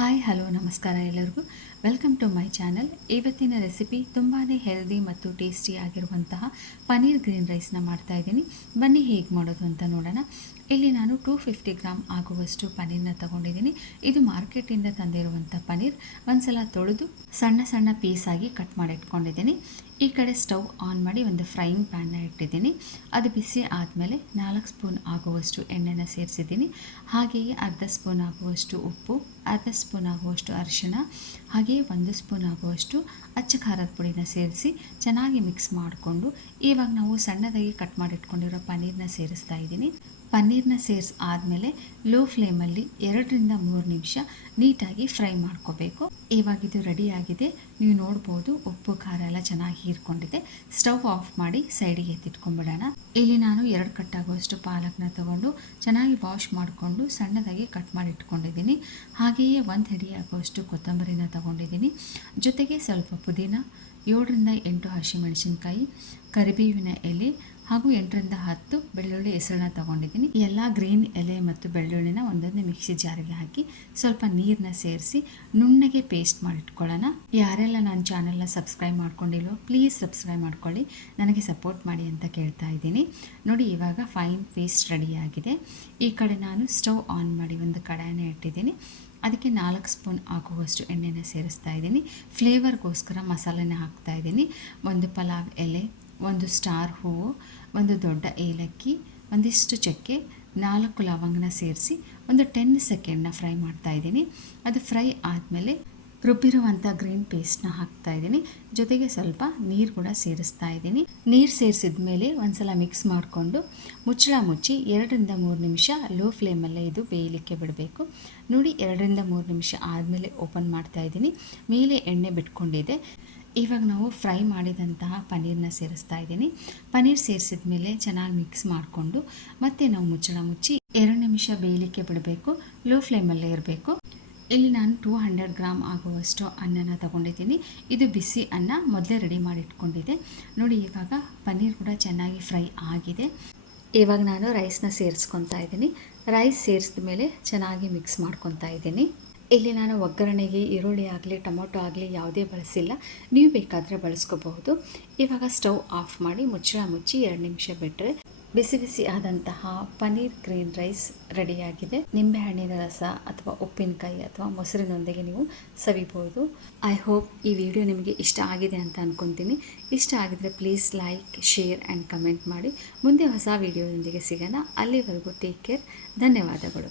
Hi hello ನಮಸ್ಕಾರ ಎಲ್ಲರಿಗೂ. Welcome to my channel. ಇವತ್ತಿನ ರೆಸಿಪಿ ತುಂಬಾ ಹೆಲ್ದಿ ಮತ್ತು ಟೇಸ್ಟಿ ಆಗಿರುವಂತಹ ಪನ್ನೀರ್ ಗ್ರೀನ್ ರೈಸ್ನ ಮಾಡ್ತಾಯಿದ್ದೀನಿ. ಬನ್ನಿ ಹೇಗೆ ಮಾಡೋದು ಅಂತ ನೋಡೋಣ. ಇಲ್ಲಿ ನಾನು 250 ಗ್ರಾಮ್ ಆಗುವಷ್ಟು ಪನ್ನೀರ್ನ ತೊಗೊಂಡಿದ್ದೀನಿ. ಇದು ಮಾರ್ಕೆಟಿಂದ ತಂದಿರುವಂಥ ಪನ್ನೀರ್. ಒಂದ್ಸಲ ತೊಳೆದು ಸಣ್ಣ ಸಣ್ಣ ಪೀಸಾಗಿ ಕಟ್ ಮಾಡಿ ಇಟ್ಕೊಂಡಿದ್ದೀನಿ. ಈ ಕಡೆ ಸ್ಟವ್ ಆನ್ ಮಾಡಿ ಒಂದು ಫ್ರೈಯಿಂಗ್ ಪ್ಯಾನ್ನ ಇಟ್ಟಿದ್ದೀನಿ. ಅದು ಬಿಸಿ ಆದಮೇಲೆ 4 ಸ್ಪೂನ್ ಆಗುವಷ್ಟು ಎಣ್ಣೆನ ಸೇರಿಸಿದ್ದೀನಿ. ಹಾಗೆಯೇ ಅರ್ಧ ಸ್ಪೂನ್ ಆಗುವಷ್ಟು ಉಪ್ಪು, ಅರ್ಧ ಸ್ಪೂನ್ ಆಗುವಷ್ಟು ಅರಿಶಿಣ, ಹಾಗೆಯೇ 1 ಸ್ಪೂನ್ ಆಗುವಷ್ಟು ಅಚ್ಚ ಖಾರದ ಪುಡಿನ ಸೇರಿಸಿ ಚೆನ್ನಾಗಿ ಮಿಕ್ಸ್ ಮಾಡಿಕೊಂಡು ಇವಾಗ ನಾವು ಸಣ್ಣದಾಗಿ ಕಟ್ ಮಾಡಿ ಇಟ್ಕೊಂಡಿರೋ ಪನ್ನೀರ್ನ ಸೇರಿಸ್ತಾ ಇದ್ದೀನಿ. ಪನ್ನೀರ್ನ ಸೇರಿಸಿ ಆದಮೇಲೆ ಲೋ ಫ್ಲೇಮಲ್ಲಿ 2 ರಿಂದ 3 ನಿಮಿಷ ನೀಟಾಗಿ ಫ್ರೈ ಮಾಡ್ಕೋಬೇಕು. ಇವಾಗ ಇದು ರೆಡಿಯಾಗಿದೆ. ನೀವು ನೋಡ್ಬೋದು ಉಪ್ಪು ಖಾರ ಎಲ್ಲ ಚೆನ್ನಾಗಿ ಹೀರ್ಕೊಂಡಿದೆ. ಸ್ಟವ್ ಆಫ್ ಮಾಡಿ ಸೈಡಿಗೆ ಎತ್ತಿಟ್ಕೊಂಡ್ಬಿಡೋಣ. ಇಲ್ಲಿ ನಾನು 2 ಕಟ್ಟಾಗುವಷ್ಟು ಪಾಲಕ್ನ ತೊಗೊಂಡು ಚೆನ್ನಾಗಿ ವಾಶ್ ಮಾಡಿಕೊಂಡು ಸಣ್ಣದಾಗಿ ಕಟ್ ಮಾಡಿ ಇಟ್ಕೊಂಡಿದ್ದೀನಿ. ಹಾಗೆಯೇ 1 ಹಿಡಿ ಆಗುವಷ್ಟು ಕೊತ್ತಂಬರಿನ ತೊಗೊಂಡಿದ್ದೀನಿ. ಜೊತೆಗೆ ಸ್ವಲ್ಪ ಪುದೀನ, 7 ರಿಂದ 8 ಹಸಿಮೆಣಸಿನ್ಕಾಯಿ, ಕರಿಬೇವಿನ ಎಲೆ ಹಾಗೂ 8 ರಿಂದ 10 ಬೆಳ್ಳುಳ್ಳಿ ಹೆಸರನ್ನ ತೊಗೊಂಡಿದ್ದೀನಿ. ಎಲ್ಲ ಗ್ರೀನ್ ಎಲೆ ಮತ್ತು ಬೆಳ್ಳುಳ್ಳಿನ ಒಂದೊಂದೇ ಮಿಕ್ಸಿ ಜಾರಿಗೆ ಹಾಕಿ ಸ್ವಲ್ಪ ನೀರನ್ನ ಸೇರಿಸಿ ನುಣ್ಣಗೆ ಪೇಸ್ಟ್ ಮಾಡಿಟ್ಕೊಳ್ಳೋಣ. ಯಾರೆಲ್ಲ ನನ್ನ ಚಾನಲ್ನ ಸಬ್ಸ್ಕ್ರೈಬ್ ಮಾಡ್ಕೊಂಡಿಲ್ವೋ ಪ್ಲೀಸ್ ಸಬ್ಸ್ಕ್ರೈಬ್ ಮಾಡ್ಕೊಳ್ಳಿ, ನನಗೆ ಸಪೋರ್ಟ್ ಮಾಡಿ ಅಂತ ಕೇಳ್ತಾ ಇದ್ದೀನಿ. ನೋಡಿ, ಇವಾಗ ಫೈನ್ ಪೇಸ್ಟ್ ರೆಡಿಯಾಗಿದೆ. ಈ ಕಡೆ ನಾನು ಸ್ಟವ್ ಆನ್ ಮಾಡಿ ಒಂದು ಕಡಾಯಿನ ಇಟ್ಟಿದ್ದೀನಿ. ಅದಕ್ಕೆ 4 ಸ್ಪೂನ್ ಆಗುವಷ್ಟು ಎಣ್ಣೆನ ಸೇರಿಸ್ತಾ ಇದ್ದೀನಿ. ಫ್ಲೇವರ್ಗೋಸ್ಕರ ಮಸಾಲೆನ ಹಾಕ್ತಾ ಇದ್ದೀನಿ. 1 ಪಲಾವ್ ಎಲೆ, 1 ಸ್ಟಾರ್ ಹೂವು, 1 ದೊಡ್ಡ ಏಲಕ್ಕಿ, ಒಂದಿಷ್ಟು ಚಕ್ಕೆ, 4 ಲವಂಗನ ಸೇರಿಸಿ ಒಂದು 10 ಸೆಕೆಂಡ್ನ ಫ್ರೈ ಮಾಡ್ತಾ ಇದ್ದೀನಿ. ಅದು ಫ್ರೈ ಆದಮೇಲೆ ರುಬ್ಬಿರುವಂಥ ಗ್ರೀನ್ ಪೇಸ್ಟ್ನ ಹಾಕ್ತಾ ಇದ್ದೀನಿ. ಜೊತೆಗೆ ಸ್ವಲ್ಪ ನೀರು ಕೂಡ ಸೇರಿಸ್ತಾ ಇದ್ದೀನಿ. ನೀರು ಸೇರಿಸಿದ ಮೇಲೆ ಒಂದ್ಸಲ ಮಿಕ್ಸ್ ಮಾಡಿಕೊಂಡು ಮುಚ್ಚಳ ಮುಚ್ಚಿ 2 ರಿಂದ 3 ನಿಮಿಷ ಲೋ ಫ್ಲೇಮಲ್ಲೇ ಇದು ಬೇಯಲಿಕ್ಕೆ ಬಿಡಬೇಕು. ನೋಡಿ, 2 ರಿಂದ 3 ನಿಮಿಷ ಆದಮೇಲೆ ಓಪನ್ ಮಾಡ್ತಾ ಇದ್ದೀನಿ. ಮೇಲೆ ಎಣ್ಣೆ ಬಿಟ್ಕೊಂಡಿದೆ. ಇವಾಗ ನಾವು ಫ್ರೈ ಮಾಡಿದಂತಹ ಪನ್ನೀರನ್ನ ಸೇರಿಸ್ತಾ ಇದ್ದೀನಿ. ಪನ್ನೀರ್ ಸೇರಿಸಿದ ಮೇಲೆ ಚೆನ್ನಾಗಿ ಮಿಕ್ಸ್ ಮಾಡಿಕೊಂಡು ಮತ್ತೆ ನಾವು ಮುಚ್ಚಳ ಮುಚ್ಚಿ 2 ನಿಮಿಷ ಬೇಯಲಿಕ್ಕೆ ಬಿಡಬೇಕು. ಲೋ ಫ್ಲೇಮಲ್ಲೇ ಇರಬೇಕು. ಇಲ್ಲಿ ನಾನು 200 ಗ್ರಾಮ್ ಆಗುವಷ್ಟು ಅನ್ನನ ತಗೊಂಡಿದ್ದೀನಿ. ಇದು ಬಿಸಿ ಅನ್ನ, ಮೊದಲೇ ರೆಡಿ ಮಾಡಿ ಇಟ್ಕೊಂಡಿದ್ದೆ. ನೋಡಿ, ಇವಾಗ ಪನ್ನೀರ್ ಕೂಡ ಚೆನ್ನಾಗಿ ಫ್ರೈ ಆಗಿದೆ. ಇವಾಗ ನಾನು ರೈಸ್ನ ಸೇರಿಸ್ಕೊತಾ ಇದ್ದೀನಿ. ರೈಸ್ ಸೇರಿಸಿದ ಮೇಲೆ ಚೆನ್ನಾಗಿ ಮಿಕ್ಸ್ ಮಾಡ್ಕೊತಾ ಇದ್ದೀನಿ. ಇಲ್ಲಿ ನಾನು ಒಗ್ಗರಣೆಗೆ ಈರುಳ್ಳಿ ಆಗಲಿ ಟೊಮೊಟೊ ಆಗಲಿ ಯಾವುದೇ ಬಳಸಿಲ್ಲ, ನೀವು ಬೇಕಾದರೆ ಬಳಸ್ಕೋಬಹುದು. ಇವಾಗ ಸ್ಟವ್ ಆಫ್ ಮಾಡಿ ಮುಚ್ಚಳ ಮುಚ್ಚಿ 2 ನಿಮಿಷ ಬಿಟ್ಟರೆ ಬಿಸಿ ಬಿಸಿ ಆದಂತಹ ಪನ್ನೀರ್ ಗ್ರೀನ್ ರೈಸ್ ರೆಡಿಯಾಗಿದೆ. ನಿಂಬೆಹಣ್ಣಿನ ರಸ ಅಥವಾ ಉಪ್ಪಿನಕಾಯಿ ಅಥವಾ ಮೊಸರಿನೊಂದಿಗೆ ನೀವು ಸವಿಬೋದು. ಐ ಹೋಪ್ ಈ ವಿಡಿಯೋ ನಿಮಗೆ ಇಷ್ಟ ಆಗಿದೆ ಅಂತ ಅಂದ್ಕೊತೀನಿ. ಇಷ್ಟ ಆಗಿದ್ರೆ please like, share and comment ಮಾಡಿ. ಮುಂದೆ ಹೊಸ ವಿಡಿಯೋದೊಂದಿಗೆ ಸಿಗೋಣ. ಅಲ್ಲಿವರೆಗೂ ಟೇಕ್ ಕೇರ್. ಧನ್ಯವಾದಗಳು.